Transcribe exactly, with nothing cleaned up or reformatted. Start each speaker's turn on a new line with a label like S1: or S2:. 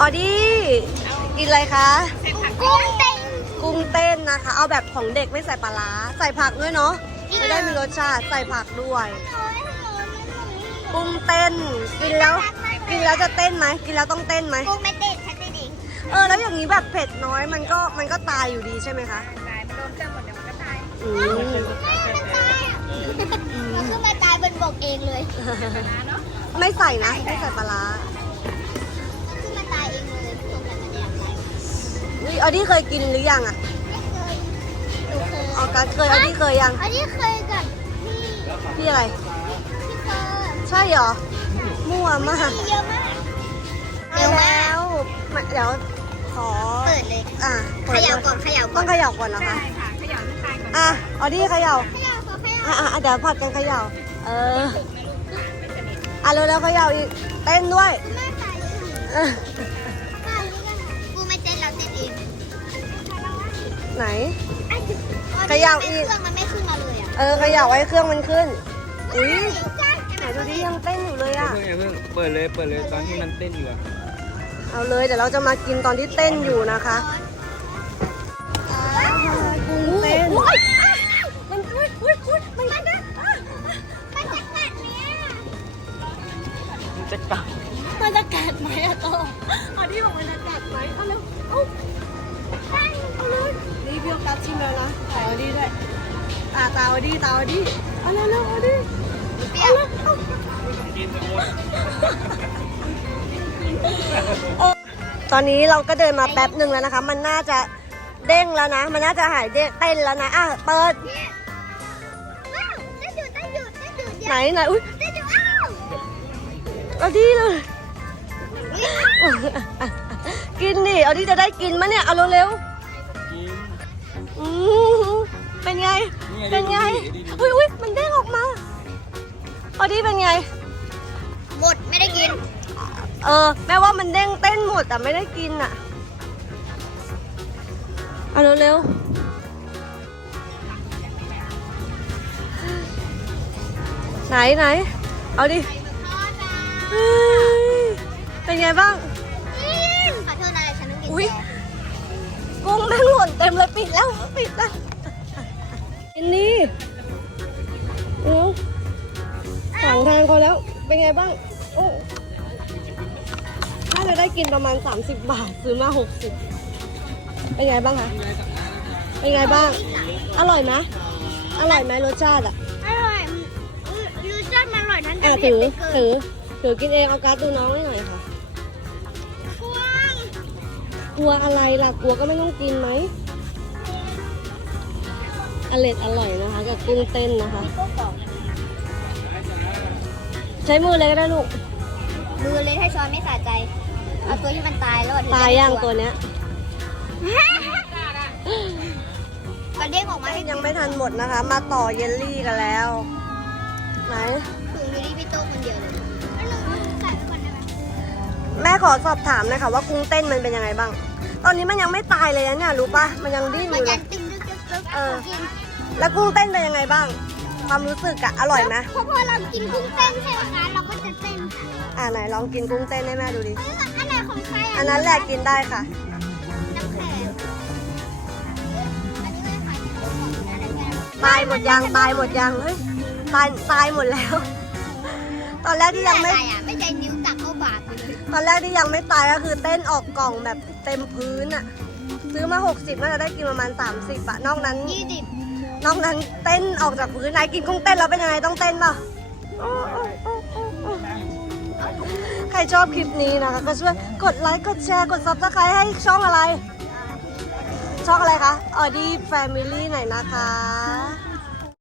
S1: อดี้กินอะไรคะ
S2: กุ้งเต้น
S1: กุ้งเต้นนะคะ เอาแบบของเด็กไม่ใส่ปลาร้าใส่ผักด้วยเนาะจะได้มีรสชาติใส่ผักด้วยกุ้งเต้นกินแล้วกินแล้วจะเต้นไหมกินแล้วต้องเต้นไหม
S2: กุ้งไม่เต้นฉันเต้นเอง
S1: เออแล้วอย่างนี้แบบเผ็ดน้อยมันก็มันก็ตายอยู่ดีใช่ไหมคะ
S2: ตายมันโดนเครื่องหมดเดี๋ยวมันก็ตาย
S1: อืม
S2: มันขึ้นมาตายบนบกเองเลย
S1: ไม่ใส่นะไม่ใส่ปลาร้า
S2: มันขึ้นมาตายเองเลยตรงกันมันจะอยากตาย
S1: อุ๊ยออดี้เคยกินหรือยังอ่ะ
S2: ไม่เคยหนูเคย
S1: ออกัสเคยออดี้เคยยัง
S2: อันนี้เคยกับพี่
S1: พี่อะไร
S2: พี่เคย
S1: ใช่เหรอมั่วมาก
S2: มีเยอะมาก
S1: เร็วแล้วมาเดี๋ยวขอ
S2: เปิดเลย
S1: อ่ะ
S2: เข
S1: เปิด
S2: ย่า
S1: เลย
S2: ก่อนเขย่าก่
S1: ต้
S2: อ
S1: อน งเขย่าก่อนเหรอคะ
S3: ใช่ค่ะขยับน้ำตาลก่อน
S1: อ่ะออดี้เขย่า
S2: เขย่าขอเขย่า
S1: อ่ะอ่ะเดี๋ยวผัดกันเขย่าเอออ่ะเร็วๆเขย่าอีกเต้นด้วย
S2: แม่ตายเลย
S1: เออ
S2: กูไม่เต้นเราเต้นเอง
S1: ไหน
S2: เครื่องมันไม่ขึ้นมาเลยอ่ะ
S1: เออเขย่าไว้เครื่องมันขึ้นอุ้ย
S2: จ้า
S1: ไหนดูดิยังเต้นอยู่เลยอ่ะ
S4: เพิ่งอย่าเพิ่งเปิดเลยเปิดเลยตอนที่มันเต้นอยู่อะ
S1: เอาเลยเดี๋ยวเราจะมากินตอนที่เต้นอยู่นะคะกุ้งเต้นมันอุ้ยอุ้ยอุ้ยมันมัน
S2: มันจะกัดเนี่ย
S4: มันจะกัด
S1: มันจะกัดไหมอะโตออดี้บอกมันจะกัดไหมเอาเร็วเอาเอาเลยนี่พี่โอกัสชิมแล้วนะถ่ายออดี้ด้วยตาตาออดี้ตาออดี้เอาเร็วเร็วออดี้
S2: เปรี้ยว
S1: ตอนนี้เราก็เดินมาแป๊บหนึ่งแล้วนะคะ มันน่าจะเด้งแล้วนะ มันน่าจะหายเด้งเต้นแล้วนะอ่ะเปิด
S2: ว้าวเต้นอยู่เต้นอยู่เต้นอยู่
S1: ไหนไหนอุ้ย
S2: เต้นอยู่อ้าว
S1: เอาดีเลย กินดิเอาดีจะได้กินมะเนี่ยเอาเร็ว
S4: กิน
S1: ๆอืมเป็นไง
S4: นี่ไง
S1: เป็นไง
S4: ดีๆ
S1: อุ้ยอุ้ยมันเด้งออกมาเอาดีเป็นไง
S2: หมดไม่ได้กิน
S1: เออแม้ว่ามันเด้งเต้นหมดแต่ไม่ได้กินอ่ะเอาเร็วๆไหนไหนเอาดิเฮ้ยเป็นไงบ้าง
S2: ขอโทษนะฉันต้องกิน
S1: อุ๊ย
S2: แก
S1: กุ้งแม่งหล่นเต็มเลยปิดแล้วปิดแล้วอันนี้เอ้าสองทางเขาแล้วเป็นไงบ้างโอ้ถ้าจะได้กินประมาณสามสิบบาทซื้อมาหกสิบเป็นไงบ้างคะเป็นไงบ้างอร่อยไหมอร่อยไหมรสชาติอ่ะ
S2: อร่อยอืมรสชาติมันอร่อยทั้งแต่
S1: อ่ะ
S2: เผ็
S1: ถื
S2: ด
S1: อ
S2: ไปเกิ
S1: ถื
S2: น
S1: อถือกินเองเอาการ์ดดูน้องให้หน่อยค่ะ
S2: กวาง
S1: กลัวอะไรล่ะกลัวก็ไม่ต้องกินไหมอร่อยอร่อยนะคะกับกุ้งเต้นนะคะ
S2: ก็กรอบ
S1: ใช้มือเลยก็ได้ลูก
S2: มือเลยถ้าช้อนไม่สะใจ เอาตัวที่มันตายแล้ว
S1: ตายย่างตัวเนี้ย
S2: กระเด้งออกมาให้
S1: ยังไม่ทันหมดนะคะ มาต่อเยลลี่กันแล้ว ไหน
S2: ถุงอยู่ที่พี่โต้คนเดียวเลยแล้วเราใส่ไปก่อนได้ไหม
S1: แม่ขอสอบถามหนะคะว่ากุ้งเต้นมันเป็นยังไงบ้าง ตอนนี้มันยังไม่ตายเลยนะเนี่ยรู้ปะมันยังดิ้นอ
S2: มัน
S1: ยู่เล
S2: ยั
S1: ย
S2: นตึงตึ๊กตึ๊กตึ๊ก
S1: เออ
S2: กิน
S1: แล้วกุ้งเต้นเป็นยังไงบ้าง ความรู้สึกอะอร่อยไหม
S2: เพราะพอเรากินกุ้งเต้นใช่ไหมคะเราก็จะเต้นค่ะ
S1: อ่าไหนลองกินกุ้งเต้นให้แม่ดูดิ
S2: เอ้ยอันไหนของใครอ่ะ
S1: อันนั้นแหละกินได้ค่ะ
S2: น้ำแข็งอันนี้ไม่ขายของนะน้ำแข็ง
S1: ตายหมดยังตายหมดยังเฮ้ยตายตายหมดแล้ว ตอนแรกที่ยังไม่
S2: อะไรอ่ะไม่ใจนิ้วกัดเข้าปากเลย
S1: ตอนแรกที่ยังไม่ตายก็คือเต้นออกกล่องแบบเต็มพื้นอะซื้อมาหกสิบน่าจะได้กินประมาณสามสิบอะนอกนั้น
S2: ยี่สิบ
S1: นอกนั้นเต้นออกจากพื้นไหนกินกุ้งเต้นแล้วเป็นยังไงต้องเต้นเปล่าใครชอบคลิปนี้นะคะก็ช่วยกดไลค์กดแชร์กดซับสไครต์ให้ช่องอะไร ช่องอะไรคะออดี้แฟมิลี่หน่อยนะคะ